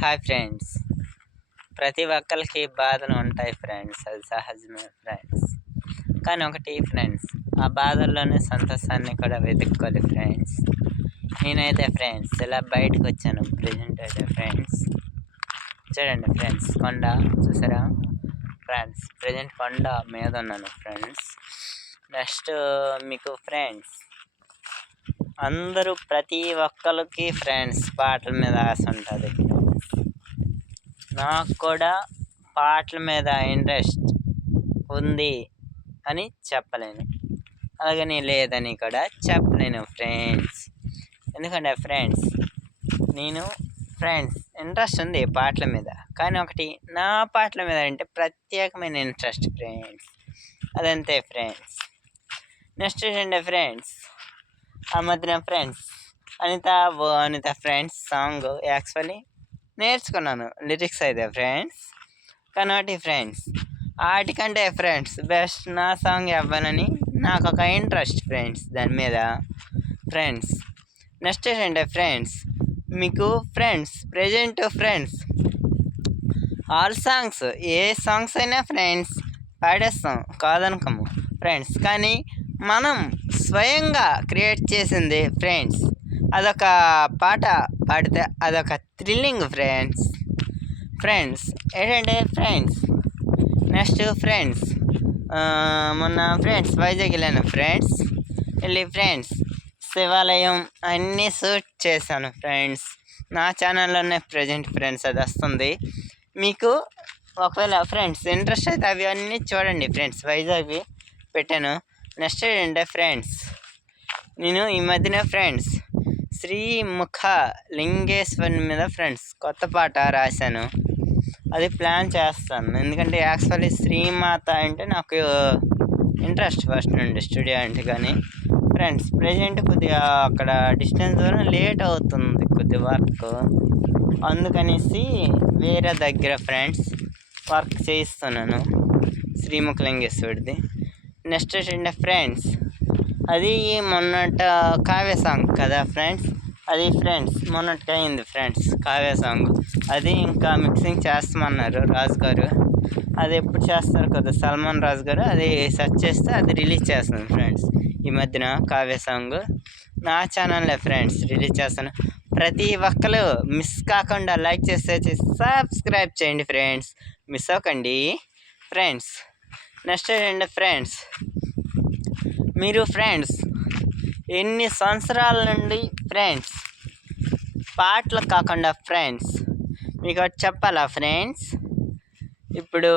Hi friends. ప్రతి ఒక్కరికి బాధలు ఉంటాయి ఫ్రెండ్స్, అది సహజమే ఫ్రెండ్స్. కానీ ఒకటి ఫ్రెండ్స్, ఆ బాధల్లోనే సంతోషాన్ని కూడా వెతుక్కోవాలి ఫ్రెండ్స్. నేనైతే ఫ్రెండ్స్ ఇలా బయటకు వచ్చాను ప్రజెంట్ అయితే ఫ్రెండ్స్. చూడండి ఫ్రెండ్స్, కొండ చూసారా ఫ్రెండ్స్? ప్రజెంట్ కొండ మీద ఉన్నాను ఫ్రెండ్స్. నెక్స్ట్ మీకు ఫ్రెండ్స్, అందరూ ప్రతి ఒక్కరికి ఫ్రెండ్స్ పాటల మీద ఆశ ఉంటుంది. నాకు కూడా పాటల మీద ఇంట్రెస్ట్ ఉంది అని చెప్పలేను, అలాగని లేదని కూడా చెప్పలేను ఫ్రెండ్స్. ఎందుకంటే ఫ్రెండ్స్, నేను ఫ్రెండ్స్ ఇంట్రెస్ట్ ఉంది పాటల మీద, కానీ ఒకటి నా పాటల మీద అంటే ప్రత్యేకమైన ఇంట్రెస్ట్ ఫ్రెండ్స్, అదంతే ఫ్రెండ్స్. నెక్స్ట్ ఏంటంటే ఫ్రెండ్స్, ఆ మధ్యన friends Anitha friends song actually నేర్చుకున్నాను లిరిక్స్ అయితే ఫ్రెండ్స్. కానీ ఒకటి ఫ్రెండ్స్, వాటికంటే ఫ్రెండ్స్ బెస్ట్ నా సాంగ్ ఇవ్వాలని నాకు ఒక ఇంట్రెస్ట్ ఫ్రెండ్స్ దాని మీద ఫ్రెండ్స్. నెక్స్ట్ ఏంటంటే ఫ్రెండ్స్, మీకు friends present friends all songs, ఏ సాంగ్స్ అయినా ఫ్రెండ్స్ పాడేస్తాం కాదనుకోము ఫ్రెండ్స్. కానీ మనం స్వయంగా క్రియేట్ చేసింది ఫ్రెండ్స్, అదొక పాట పాడితే అదొక థ్రిల్లింగ్ ఫ్రెండ్స్ ఏంటంటే ఫ్రెండ్స్. నెక్స్ట్ ఫ్రెండ్స్, మొన్న ఫ్రెండ్స్ వైజాగ్ వెళ్ళాను ఫ్రెండ్స్. వెళ్ళి ఫ్రెండ్స్ శివాలయం అన్నీ షూట్ చేశాను ఫ్రెండ్స్. నా ఛానల్లోనే ప్రజెంట్ ఫ్రెండ్స్ అది వస్తుంది. మీకు ఒకవేళ ఫ్రెండ్స్ ఇంట్రెస్ట్ అయితే అవి అన్నీ చూడండి ఫ్రెండ్స్, వైజాగ్వి పెట్టాను. నెక్స్ట్ ఏంటంటే ఫ్రెండ్స్, నేను ఈ మధ్యన ఫ్రెండ్స్ శ్రీముఖ లింగేశ్వరుని మీద ఫ్రెండ్స్ కొత్త పాట రాశాను, అది ప్లాన్ చేస్తాను. ఎందుకంటే యాక్చువల్లీ శ్రీమాత అంటే నాకు ఇంట్రెస్ట్ ఫస్ట్ నుండి స్టూడియో అంటే. కానీ ఫ్రెండ్స్ ప్రజెంట్ కొద్దిగా అక్కడ డిస్టెన్స్ వల్ల లేట్ అవుతుంది కొద్ది వర్క్, అందుకనేసి వేరే దగ్గర ఫ్రెండ్స్ వర్క్ చేయిస్తున్నాను శ్రీముఖ లింగేశ్వరుడిది. నెక్స్ట్ ఏంటంటే ఫ్రెండ్స్, అది మొన్నట కావ్య సాంగ్ కదా ఫ్రెండ్స్, అది ఫ్రెండ్స్ మొన్నటికి అయింది ఫ్రెండ్స్ కావ్య సాంగ్. అది ఇంకా మిక్సింగ్ చేస్తామన్నారు రాజు గారు, అది ఎప్పుడు చేస్తారు కదా సల్మాన్ రాజు గారు, అది సెర్చ్ చేస్తే అది రిలీజ్ చేస్తాను ఫ్రెండ్స్. ఈ మధ్యన కావ్య సాంగ్ నా ఛానల్లో ఫ్రెండ్స్ రిలీజ్ చేస్తాను. ప్రతి ఒక్కరు మిస్ కాకుండా లైక్ చేసి సబ్స్క్రైబ్ చేయండి ఫ్రెండ్స్, మిస్ అవ్వకండి ఫ్రెండ్స్. నెక్స్ట్ ఏంటంటే ఫ్రెండ్స్, మీరు ఫ్రెండ్స్ ఎన్ని సంవత్సరాల నుండి ఫ్రెండ్స్ పాటలు కాకుండా ఫ్రెండ్స్ మీకు ఒకటి చెప్పాలా ఫ్రెండ్స్, ఇప్పుడు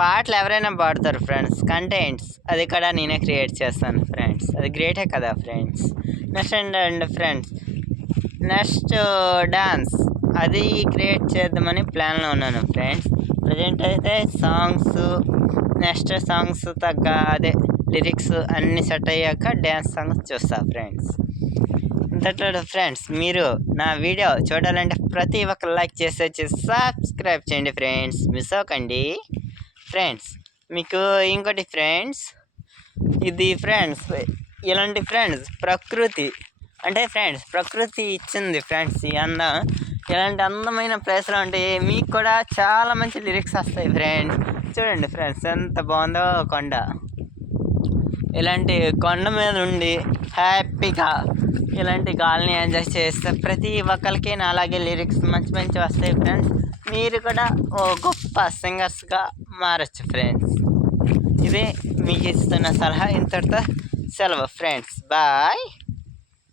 పాటలు ఎవరైనా పాడతారు ఫ్రెండ్స్, కంటెంట్స్ అది కూడా నేనే క్రియేట్ చేస్తాను ఫ్రెండ్స్, అది గ్రేటే కదా ఫ్రెండ్స్. నెక్స్ట్ ఏంటంటే ఫ్రెండ్స్, నెక్స్ట్ డాన్స్ అది క్రియేట్ చేద్దామని ప్లాన్లో ఉన్నాను ఫ్రెండ్స్. ప్రజెంట్ అయితే సాంగ్స్, నెక్స్ట్ సాంగ్స్ తగ్గ అదే లిరిక్స్ అన్నీ సెట్ అయ్యాక డ్యాన్స్ సాంగ్స్ చూస్తా ఫ్రెండ్స్. ఇంతట్లో ఫ్రెండ్స్, మీరు నా వీడియో చూడాలంటే ప్రతి ఒక్కరు లైక్ చేసి సబ్స్క్రైబ్ చేయండి ఫ్రెండ్స్, మిస్ అవ్వకండి ఫ్రెండ్స్. మీకు ఇంకోటి ఫ్రెండ్స్, ఇది ఫ్రెండ్స్ ఇలాంటి ఫ్రెండ్స్ ప్రకృతి అంటే ఫ్రెండ్స్ ప్రకృతి ఇచ్చింది ఫ్రెండ్స్ ఈ అందం. ఇలాంటి అందమైన ప్లేస్లో ఉంటే మీకు కూడా చాలా మంచి లిరిక్స్ వస్తాయి ఫ్రెండ్స్. చూడండి ఫ్రెండ్స్ ఎంత బాగుందో కొండ, ఇలాంటి కొండ మీద ఉండి హ్యాపీగా ఇలాంటి గాలిని ఎంజాయ్ చేస్తే ప్రతి ఒక్కరికి నా అలాగే లిరిక్స్ మంచి మంచి వస్తాయి ఫ్రెండ్స్. మీరు కూడా ఓ గొప్ప సింగర్స్గా మారచ్చు ఫ్రెండ్స్. ఇదే మీకు ఇస్తున్న సలహా. ఇంతటితో సెలవు ఫ్రెండ్స్, బాయ్.